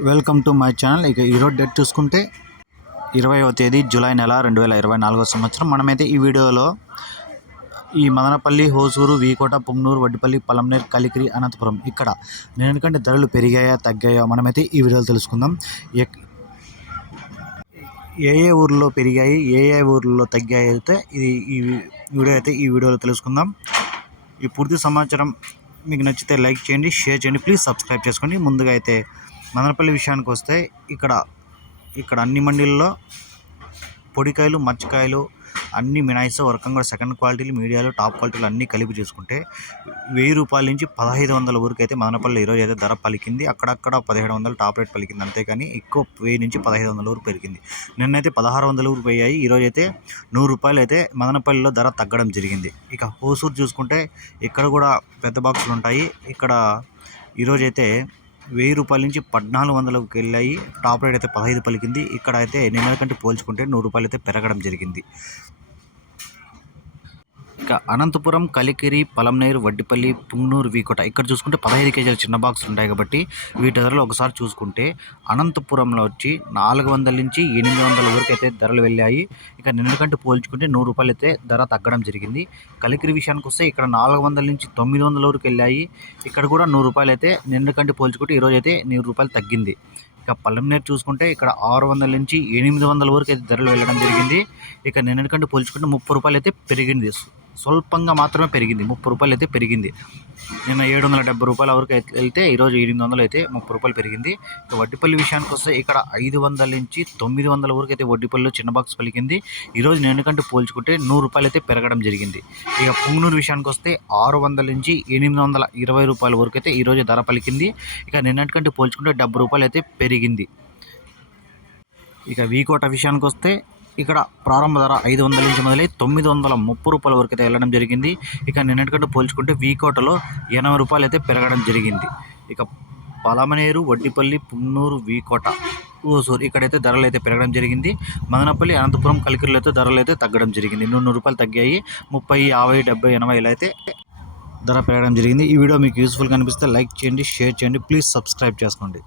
Welcome to my channel. ఇక ఈరోజు date చూసుకుంటే ఇరవైవ తేదీ జూలై నెల రెండు వేల ఇరవై నాలుగో సంవత్సరం. మనమైతే ఈ వీడియోలో ఈ మదనపల్లి హోసూరు వీకోట పుమ్నూరు వడ్డిపల్లి పలంనేర్ కలికిరి అనంతపురం ఇక్కడ ఎందుకంటే ధరలు పెరిగాయా తగ్గాయా మనమైతే ఈ వీడియోలో తెలుసుకుందాం. ఎక్- ఏ ఏ ఊర్లో పెరిగాయి ఏ ఏ ఊర్లో తగ్గాయి అయితే ఇది ఈ వీడియో అయితే ఈ వీడియోలో తెలుసుకుందాం. ఈ పూర్తి సమాచారం మీకు నచ్చితే లైక్ చేయండి షేర్ చేయండి ప్లీజ్ సబ్స్క్రైబ్ చేసుకోండి. ముందుగా అయితే మదనపల్లి విషయానికి వస్తే ఇక్కడ ఇక్కడ అన్ని మండీల్లో పొడికాయలు మచ్చకాయలు అన్ని మినాయిస్ వర్కం కూడా సెకండ్ క్వాలిటీలు మీడియాలు టాప్ క్వాలిటీలు అన్నీ కలిపి చూసుకుంటే వెయ్యి రూపాయల నుంచి పదహైదు వందల వరకు అయితే మదనపల్లి ఈరోజు అయితే ధర పలికింది. అక్కడక్కడ పదిహేడు వందలు టాప్ రేట్ పలికింది. అంతేకాని ఎక్కువ వెయ్యి నుంచి పదహైదు వందల వరకు పెరిగింది. నిన్నైతే పదహారు వందల వరకు పోయాయి ఈరోజు అయితే నూరు రూపాయలు అయితే మదనపల్లిలో ధర తగ్గడం జరిగింది. ఇక హోసూరు చూసుకుంటే ఇక్కడ కూడా పెద్ద బాక్సులు ఉంటాయి. ఇక్కడ ఈరోజైతే వెయ్యి రూపాయల నుంచి పద్నాలుగు వందలకు వెళ్ళాయి. టాప్ రేట్ అయితే పదహైదు పలికింది. ఇక్కడ అయితే నిన్న కంటే పోల్చుకుంటే నూరు రూపాయలు అయితే పెరగడం జరిగింది. ఇక అనంతపురం కలికిరి పలంనేరు వడ్డిపల్లి పుంగనూరు వీకోట. ఇక్కడ చూసుకుంటే పదహైదు కేజీల చిన్న బాక్సులు ఉంటాయి కాబట్టి వీటి ధరలు ఒకసారి చూసుకుంటే అనంతపురంలో వచ్చి నాలుగు వందల నుంచి ఎనిమిది వందల వరకు అయితే ధరలు వెళ్ళాయి. ఇక నిన్నకంటే పోల్చుకుంటే నూరు రూపాయలు అయితే ధర తగ్గడం జరిగింది. కలికిరి విషయానికి వస్తే ఇక్కడ నాలుగు వందల నుంచి తొమ్మిది వందల వరకు వెళ్ళాయి. ఇక్కడ కూడా నూరు రూపాయలు అయితే నిన్నకంటే పోల్చుకుంటే ఈరోజు అయితే నూరు రూపాయలు తగ్గింది. ఇక పల్లెమనేరు చూసుకుంటే ఇక్కడ ఆరు వందల నుంచి ఎనిమిది వందల వరకు అయితే ధరలు వెళ్ళడం జరిగింది. ఇక నిన్నటికంటే పోల్చుకుంటే ముప్పై రూపాయలు అయితే పెరిగింది. స్వల్పంగా మాత్రమే పెరిగింది. ముప్పై రూపాయలు అయితే పెరిగింది. నిన్న ఏడు వందల డెబ్బై రూపాయల వరకు అయితే వెళ్తే ఈరోజు ఎనిమిది వందలు అయితే ముప్పై రూపాయలు పెరిగింది. ఇక వడ్డిపల్లి విషయానికి వస్తే ఇక్కడ ఐదు వందల నుంచి తొమ్మిది వందల వరకు అయితే వడ్డీపల్లిలో చిన్న బాక్స్ పలికింది. ఈరోజు నిన్నకంటే పోల్చుకుంటే నూరు రూపాయలు అయితే పెరగడం జరిగింది. ఇక పుంగనూరు విషయానికి వస్తే ఆరు వందల నుంచి ఎనిమిది వందల ఇరవై రూపాయల వరకు అయితే ఈరోజు ధర పలికింది. ఇక నిన్నటికంటే పోల్చుకుంటే డెబ్బై రూపాయలు అయితే పెరిగింది. ఇక వీకోట విషయానికి వస్తే ఇక్కడ ప్రారంభ ధర ఐదు వందల నుంచి మొదలై తొమ్మిది వందల ముప్పై రూపాయల వరకు అయితే వెళ్ళడం జరిగింది. ఇక నిన్నటికంటే పోల్చుకుంటే వీకోటలో ఎనభై రూపాయలు అయితే పెరగడం జరిగింది. ఇక పలమనేరు వడ్డిపల్లి పున్నూరు వీకోట ఓసూరు ఇక్కడైతే ధరలు అయితే పెరగడం జరిగింది. మదనపల్లి అనంతపురం కలికిరిలో అయితే ధరలు అయితే తగ్గడం జరిగింది. నూనె రూపాయలు తగ్గాయి. ముప్పై యాభై డెబ్బై ఎనభై ఇలా అయితే ధర పెరగడం జరిగింది. ఈ వీడియో మీకు యూస్ఫుల్ కనిపిస్తే లైక్ చేయండి షేర్ చేయండి. ప్లీజ్ సబ్స్క్రైబ్ చేసుకోండి.